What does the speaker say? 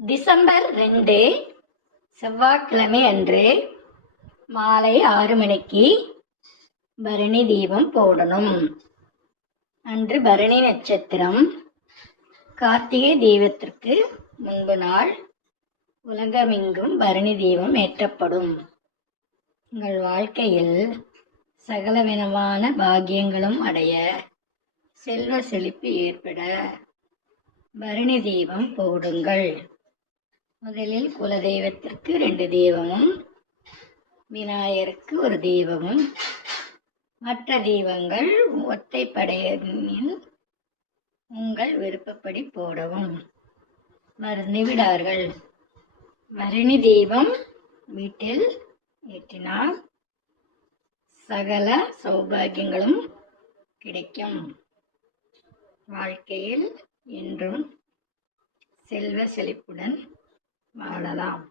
December 2 செவ்வாய்க்கிழமை அன்று மாலை 6 மணிக்கு பரணி தீபம் போடணும். அன்று பரணி நட்சத்திரம். கார்த்திகை தீபத்திற்கு முன்பு நாள் உலகமெங்கும் பரணி தீபம் ஏற்றப்படும். உங்கள் வாழ்க்கையில் சகலவிதமான பாக்கியங்களும் அடைய, செல்வ செழிப்பு ஏற்பட பரணி தீபம் போடுங்கள். முதலில் குலதெய்வத்திற்கு 2 தீபமும், விநாயகருக்கு 1 தீபமும், மற்ற தீபங்கள் ஒத்தைப்படையில் உங்கள் விருப்பப்படி போடவும். மறந்துவிடார்கள். பரணி தீபம் வீட்டில் ஏற்றினால் சகல சௌபாகியங்களும் கிடைக்கும். வாழ்க்கையில் என்றும் செல்வ செழிப்புடன் வாழலாம்.